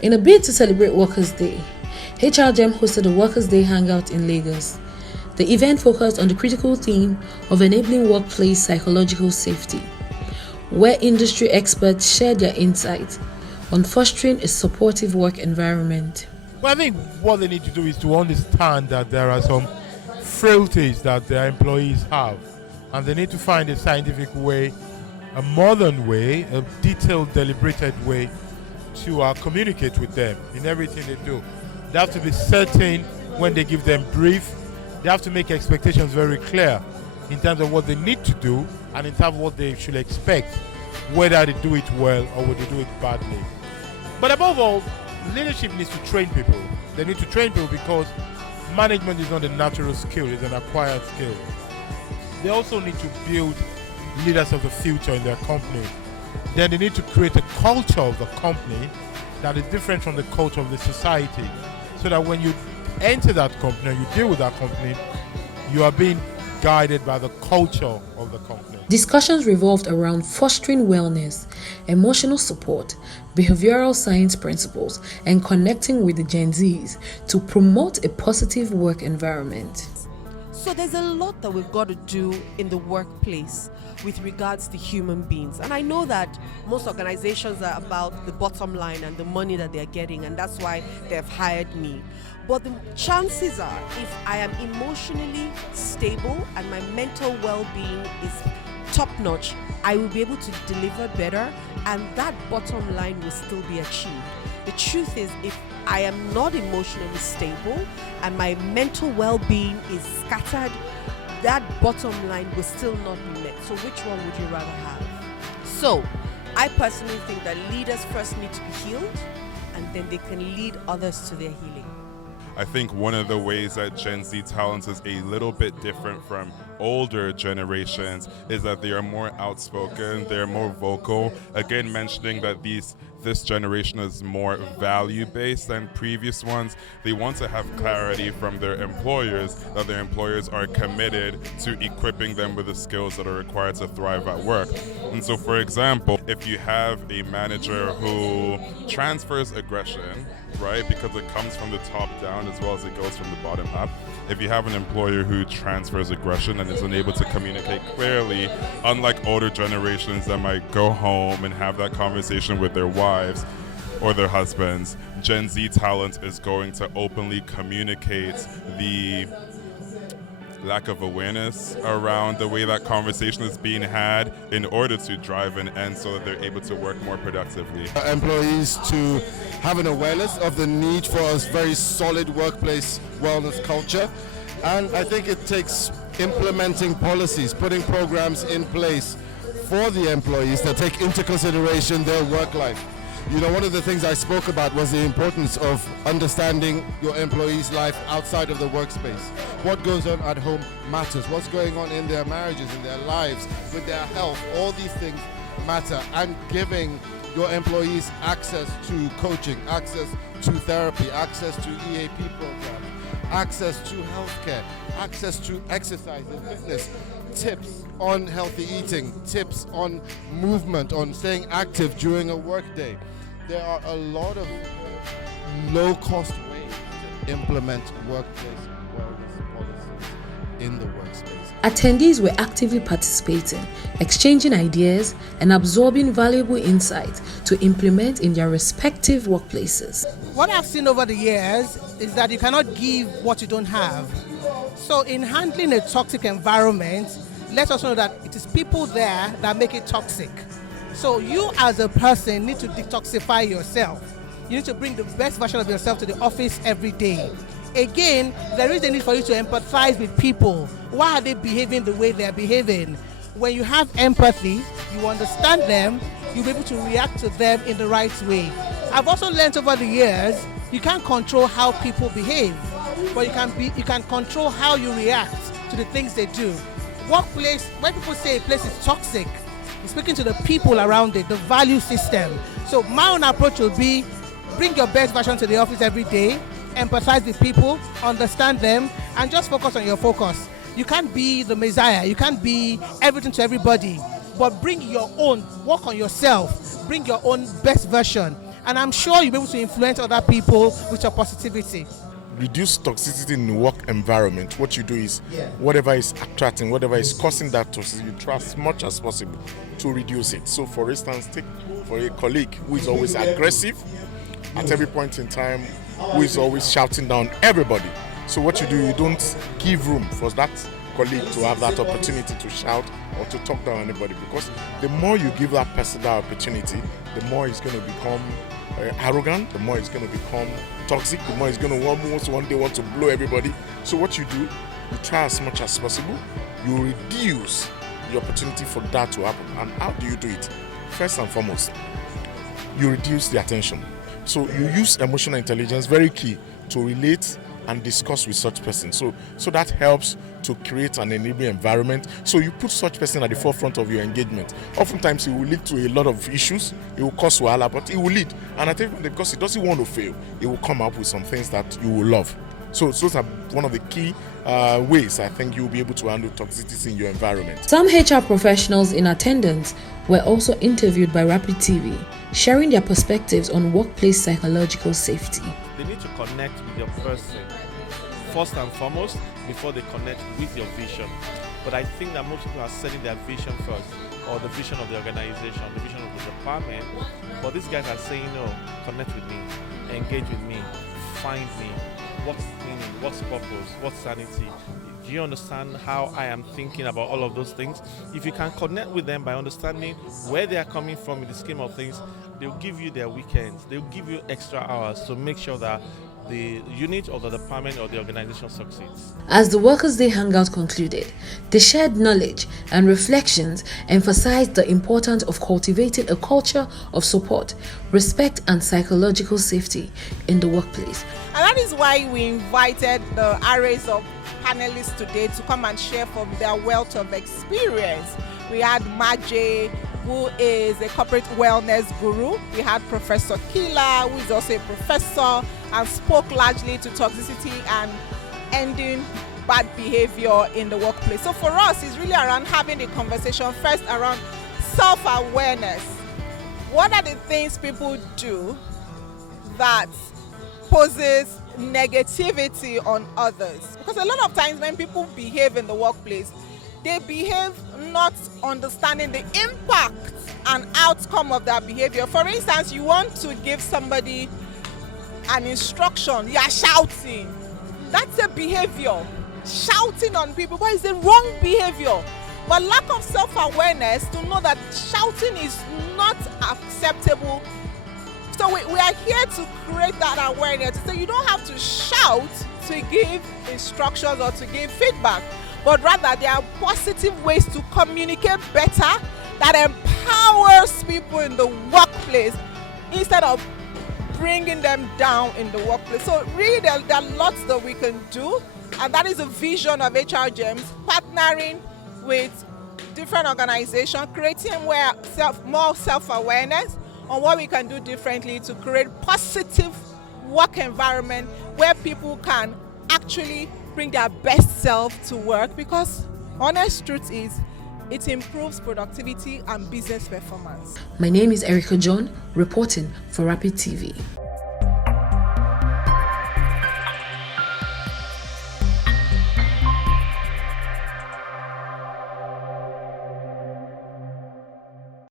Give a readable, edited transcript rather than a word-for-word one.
In a bid to celebrate Workers' Day, HRGM hosted a Workers' Day Hangout in Lagos. The event focused on the critical theme of enabling workplace psychological safety, where industry experts shared their insights on fostering a supportive work environment. Well, I think what they need to do is to understand that there are some frailties that their employees have, and they need to find a scientific way, a modern way, a detailed, deliberated way to communicate with them in everything they do. They have to be certain when they give them brief. They have to make expectations very clear in terms of what they need to do and in terms of what they should expect, whether they do it well or whether they do it badly. But above all, leadership needs to train people. They need to train people because management is not a natural skill, it's an acquired skill. They also need to build leaders of the future in their company. Then they need to create a culture of the company that is different from the culture of the society, so that when you enter that company, you deal with that company, you are being guided by the culture of the company. Discussions revolved around fostering wellness, emotional support, behavioral science principles, and connecting with the Gen Zs to promote a positive work environment. So there's a lot that we've got to do in the workplace with regards to human beings. And I know that most organizations are about the bottom line and the money that they're getting, and that's why they've hired me. But the chances are, if I am emotionally stable and my mental well-being is top-notch, I will be able to deliver better, and that bottom line will still be achieved. The truth is, if I am not emotionally stable and my mental well-being is scattered, that bottom line will still not be met. So which one would you rather have? So I personally think that leaders first need to be healed, and then they can lead others to their healing. I think one of the ways that Gen Z talent is a little bit different from older generations is that they are more outspoken, they're more vocal. Again, mentioning that this generation is more value-based than previous ones. They want to have clarity from their employers that their employers are committed to equipping them with the skills that are required to thrive at work. And so, for example, if you have a manager who transfers aggression, right, because it comes from the top down as well as it goes from the bottom up. If you have an employer who transfers aggression and is unable to communicate clearly, unlike older generations that might go home and have that conversation with their wives or their husbands, Gen Z talent is going to openly communicate the lack of awareness around the way that conversation is being had in order to drive an end so that they're able to work more productively. Employees to have an awareness of the need for a very solid workplace wellness culture, and I think it takes implementing policies, putting programs in place for the employees that take into consideration their work life. You know, one of the things I spoke about was the importance of understanding your employees' life outside of the workspace. What goes on at home matters. What's going on in their marriages, in their lives, with their health, all these things matter. And giving your employees access to coaching, access to therapy, access to EAP programs, access to healthcare, access to exercise and fitness, tips on healthy eating, tips on movement, on staying active during a workday. There are a lot of low-cost ways to implement workplace wellness policies in the workspace. Attendees were actively participating, exchanging ideas, and absorbing valuable insights to implement in their respective workplaces. What I've seen over the years is that you cannot give what you don't have. So in handling a toxic environment, let us know that it is people there that make it toxic. So you as a person need to detoxify yourself. You need to bring the best version of yourself to the office every day. Again, there is a need for you to empathize with people. Why are they behaving the way they're behaving? When you have empathy, you understand them, you'll be able to react to them in the right way. I've also learned over the years, you can't control how people behave, but you can control how you react to the things they do. Workplace, when people say a place is toxic, it's speaking to the people around it, the value system. So my own approach will be, bring your best version to the office every day, empathize with people, understand them, and just focus on your focus. You can't be the messiah, you can't be everything to everybody, but bring your own, work on yourself, bring your own best version, and I'm sure you'll be able to influence other people with your positivity. Reduce toxicity in the work environment. What you do is whatever is attracting, whatever is causing that toxicity, you try as much as possible to reduce it. So for instance, take for a colleague who is always aggressive at every point in time, who is always shouting down everybody. So what you do, you don't give room for that colleague to have that opportunity to shout or to talk down anybody, because the more you give that person that opportunity, the more he's going to become arrogant, the more it's going to become toxic, the more it's going to almost one day want to blow everybody. So what you do, you try as much as possible, you reduce the opportunity for that to happen. And how do you do it? First and foremost, you reduce the attention. So you use emotional intelligence, very key, to relate and discuss with such person. So that helps to create an enabling environment. So you put such person at the forefront of your engagement. Oftentimes it will lead to a lot of issues. It will cause wahala, but it will lead. And I think because it doesn't want to fail, it will come up with some things that you will love. So those are one of the key ways I think you'll be able to handle toxicity in your environment. Some HR professionals in attendance were also interviewed by Rapid TV, sharing their perspectives on workplace psychological safety. They need to connect with your person first and foremost before they connect with your vision. But I think that most people are setting their vision first, or the vision of the organization, the vision of the department. But these guys are saying, no, connect with me, engage with me, find me. What's meaning? What's purpose? What's sanity? Do you understand how I am thinking about all of those things? If you can connect with them by understanding where they are coming from in the scheme of things, they'll give you their weekends. They'll give you extra hours to make sure that the unit or the department or the organization succeeds. As the Workers' Day Hangout concluded, the shared knowledge and reflections emphasized the importance of cultivating a culture of support, respect, and psychological safety in the workplace. And that is why we invited the arrays of panelists today to come and share from their wealth of experience. We had Maje, who is a corporate wellness guru. We had Professor Kila, who is also a professor and spoke largely to toxicity and ending bad behavior in the workplace. So for us, it's really around having the conversation first around self-awareness. What are the things people do that poses negativity on others? Because a lot of times when people behave in the workplace, they behave not understanding the impact and outcome of that behavior. For instance, you want to give somebody an instruction, you are shouting. That's a behavior. Shouting on people, but it's the wrong behavior. But lack of self-awareness to know that shouting is not acceptable. So we are here to create that awareness. So you don't have to shout to give instructions or to give feedback, but rather there are positive ways to communicate better that empowers people in the workplace instead of bringing them down in the workplace. So really there are lots that we can do, and that is a vision of HR Gems, partnering with different organizations, creating more self-awareness on what we can do differently to create positive work environment where people can actually bring their best self to work, because honest truth is it improves productivity and business performance. My name is Erica John, reporting for Rapid TV.